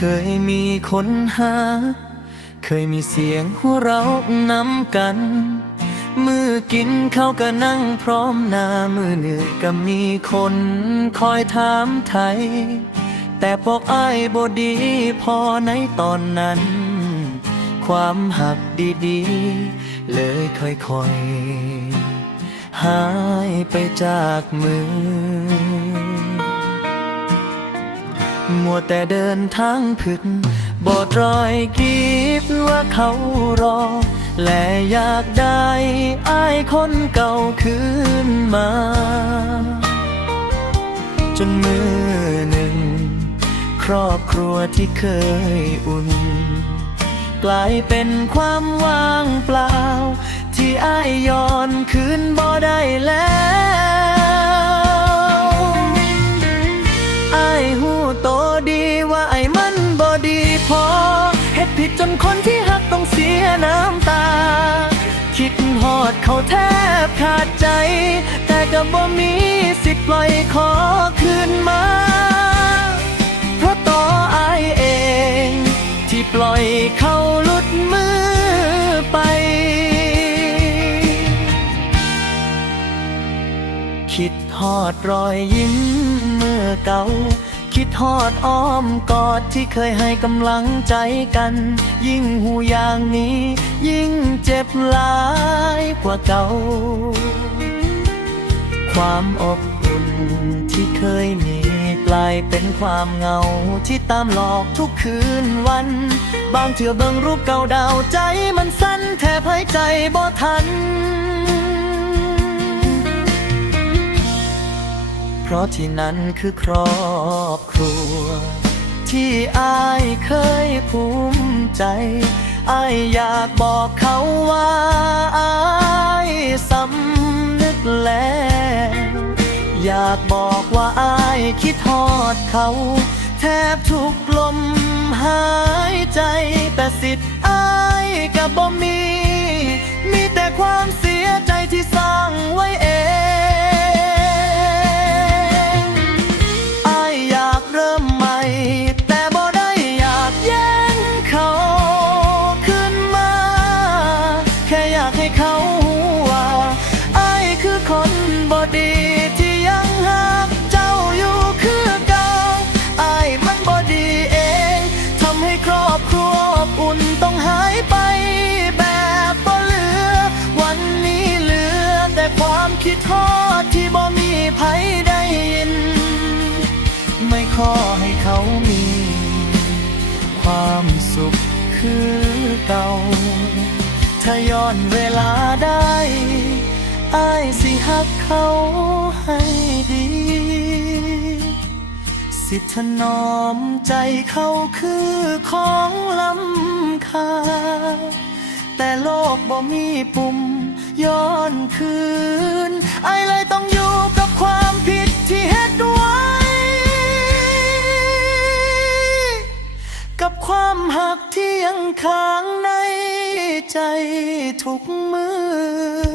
เคยมีคนหา เคยมีเสียงหัวเราะนำกัน มือกินเขาวก็นั่งพร้อมหน้ามือเหนื่อยก็มีคนคอยถามไทย แต่พอกอ้ายบดีพอในตอนนั้น ความหักดีๆ เลยค่อยๆหายไปจากมือ มัวแต่เดินทางผึดบอดรอยกีบว่าเขารอ และอยากได้อายคนเก่าคืนมา จนมือหนึ่ง ครอบครัวที่เคยอุ่น กลายเป็นความว่างเปล่า ที่อายย้อนคืนบ่ได้แล้ว ว่าไอ้มันบ่ดีพอเฮ็ดผิดจนคนที่หักต้องเสียน้ำตา คิดหอดเขาแทบขาดใจ แต่ก็บ่มีสิทธิ์ปล่อยขอคืนมา เพราะต่ออายเอง ที่ปล่อยเขาหลุดมือไปคิดฮอดรอยยิ้มเมื่อเก่า คิดฮอดอ้อมกอดที่เคยให้กำลังใจกัน ยิ่งหูอย่างนี้ ยิ่งเจ็บหลายกว่าเก่า ความอบอุ่นที่เคยมีกลายเป็นความเงาที่ตามหลอกทุกคืนวัน บางเถื่อเบิงรูปเก่าดาวใจมันสั้นแทบหายใจบ่ทัน เพราะที่นั้นคือครอบครัว ที่อายเคยภูมิใจอายอยากบอกเขาว่าอายสำนึกแล้วอยากบอกว่าอายคิดทอดเขา แทบทุกลมหายใจแต่สิทธิ์อายกับบ่มี มีแต่ความเส ความสุขคือเก่า ถ้าย้อนเวลาได้อายสิหักเขาให้ดี สิถนอมใจเขาคือของล้ำค่า แต่โลกบ่มีปุ่มย้อนคืนไอเลยต้องอยู่ ความหักที่ยังค้างในใจทุกมือ